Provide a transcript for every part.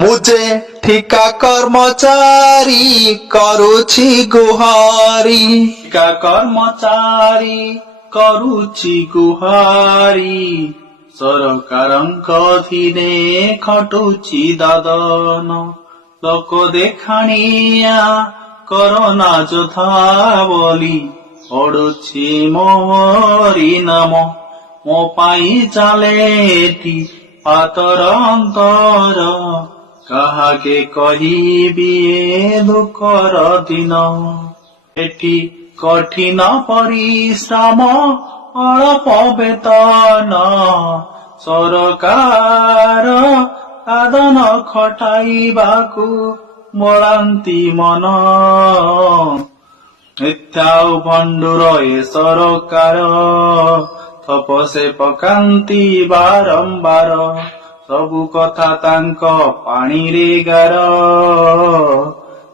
मुझे ठिका कर्मचारी करुछि गुहारी ठिका कर्मचारी करुछि गुहारी सरकारଙ୍କ ଅଧୀନେ ଖଟୁଛି ଦାଦନ ଲୋକ ଦେଖାଣିଆ କରୋନା ଯୋଦ୍ଧା ବୋଲି ପଡୁଛି ମୋରି ନାମ ମୋ ପାଇଁ ଚାଲେ ଏଠି ପାତର ଅନ୍ତର କାହାକେ କହିବି ଏ ଦୁଃଖର ଦିନ ଏଠି କଠିନ ପରିଶ୍ରମ ଅଳପ ବେତନ ସରକାର ଦାଦନ ଖଟାଇବାକୁ ବଳାନ୍ତି ମନ ମିଥ୍ୟା ଓ ଭଣ୍ଡୁର ଏ ସରକାର ଥପ ସେ ପକାନ୍ତି ବାରମ୍ବାର ସବୁ କଥା ତାଙ୍କ ପାଣିରେ ଗାର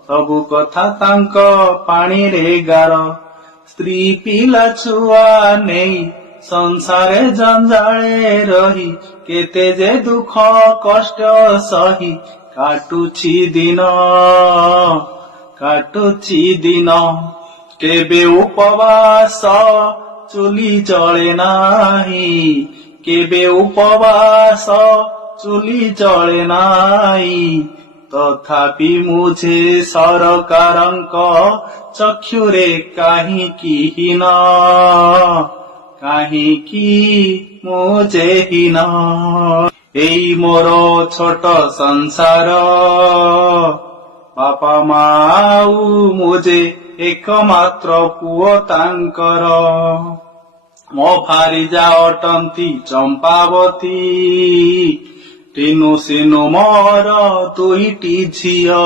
ସବୁ କଥା ତାଙ୍କ ପାଣିରେ ଗାର ସ୍ତ୍ରୀ ପିଲା ଛୁଆ ନେଇ ସଂସାରେ ଜଞ୍ଜାଳେ ରହି କେତେ ଯେ ଦୁଃଖ କଷ୍ଟ ସହି କାଟୁଛି ଦିନ କେବେ ଉପବାସ ଚୁଲି ଜଳେ ନାହିଁ କେବେ ଉପବାସ ଚୁଲି ଜଳେ ନାହିଁ ତଥାପି ମୁଝେ ସରକାରଙ୍କ ଚକ୍ଷୁରେ କାହିଁକି ହୀନ କାହିଁକି ମୁଝେ ହୀନ ଏଇ ମୋର ଛୋଟ ସଂସାର ବାପା ମା ଆଉ ମୁଝେ ଏକମାତ୍ର ପୁଅ ତାଙ୍କର ମୋ ଭାରିଜା ଅଟନ୍ତି ଚମ୍ପାବତୀ ଟିନୁ ସିନୁ ମୋର ଦୁଇଟି ଝିଅ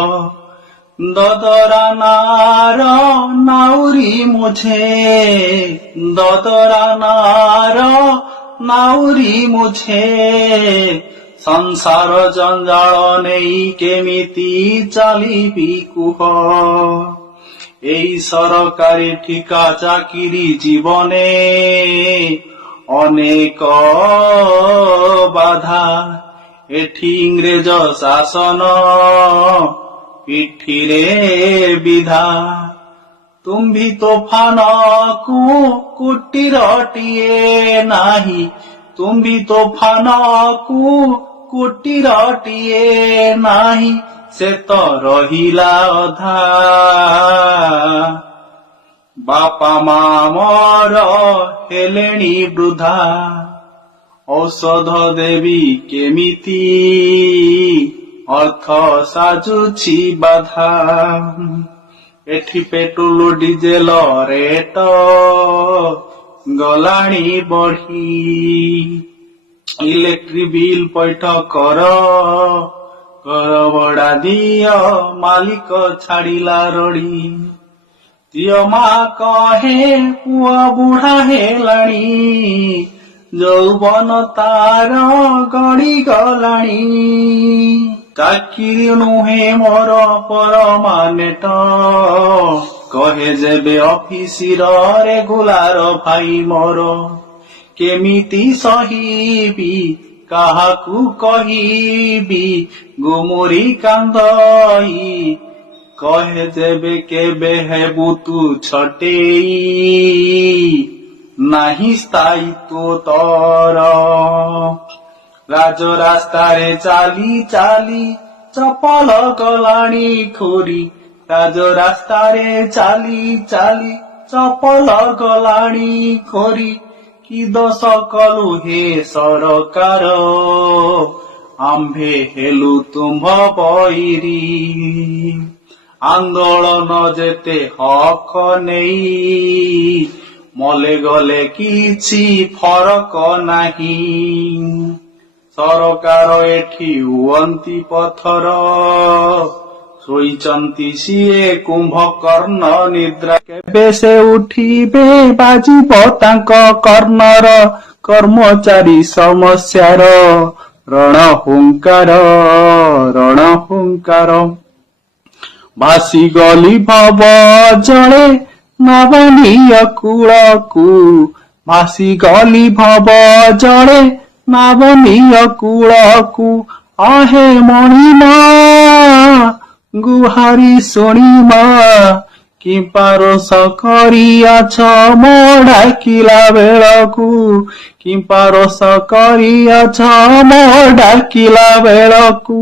ଦଦରା ନାର ନାଉରୀ ମୁଝେ ଦଦରା ନାର ନାଉରୀ ମୁଝେ ସଂସାର ଜଞ୍ଜାଳ ନେଇ କେମିତି ଚାଲିବି କୁହ ଏଇ ସରକାରୀ ଠିକା ଚାକିରି ଜୀବନେ ଅନେକ ବାଧା ଏଠି ଇଂରେଜ ଶାସନ ପିଠିରେ ବିଧା ତୁମ୍ଭି ତୋଫାନକୁ କୁଟୀରଟିଏ ନାହିଁ ତୁମ୍ଭି ତୋଫାନକୁ କୁଟୀରଟିଏ ନାହିଁ ସେ ତ ରହିଲା ଅଧା ବାପା ମା ମୋର ହେଲେଣି ବୃଦ୍ଧା ଔଷଧ ଦେବି କେମିତି ଅର୍ଥ ସାଜୁଛି ବାଧା ଏଠି ପେଟ୍ରୋଲ ଡିଜେଲ ରେଟ ଗଲାଣି ବଢି ଇଲେକ୍ଟ୍ରି ବିଲ୍ ପୈଠ କର ଘର ଭଡା ଦିଅ ମାଲିକ ଛାଡିଲା ରଡି ଦିଅ ମା କହେ ପୁଅ ବୁଢା ହେଲାଣି ଯୌବନ ତାର ଗଡି ଗଲାଣି ଚାକିରି ନୁହେଁ ମୋର ପରମାନେଟ କହେ ଯେବେ ଅଫିସର ରେଗୁଲାର ଭାଇ ମୋର କେମିତି ସହିବି କାହାକୁ କହିବି ଗୁମୁରି କାନ୍ଦଇ କହେ ଯେବେ କେବେ ହେବୁ ତୁ ଛଟେଇ ନାହିଁ ସ୍ଥାୟିତ୍ୱ ତୋର ରାଜ ରାସ୍ତାରେ ଚାଲି ଚାଲି ଚପଲ ଗଲାଣି ଖୋରି ରାଜ ରାସ୍ତାରେ ଚାଲି ଚାଲି ଚପଲ ଗଲାଣି ଖୋରି କି ଦୋଷ କଲୁ ହେ ସରକାର ଆମ୍ଭେ ହେଲୁ ତୁମ୍ଭ ବୈରୀ ଆନ୍ଦୋଳନ ଯେତେ ହକ ନେଇ ମଲେ ଗଲେ କିଛି ଫରକ ନାହିଁ ସରକାର ଏଠି ହୁଅନ୍ତି ପଥର ଶୋଇଛନ୍ତି ସିଏ କୁମ୍ଭକର୍ଣ୍ଣ ନିଦ୍ରା କେବେ ସେ ଉଠିବେ ବାଜିବ ତାଙ୍କ କର୍ଣ୍ଣର କର୍ମଚାରୀ ସମସ୍ୟାର ରଣ ହୁଙ୍କାର ଭାସିଗଲି ଭବ ଜଳେ ନାବନୀୟ କୂଳକୁ ଭାସିଗଲି ଭବ ଜଳେ ନାବନୀୟ କୂଳକୁ आहे मणिमा ଗୁହାରି ଶୁଣିମା କିମ୍ପା ରୋଷ କରିଅଛ ମୋ ଡାକିଲା ବେଳକୁ କିମ୍ପା ରୋଷ କରିଅଛ ମୋ ଡାକିଲା ବେଳକୁ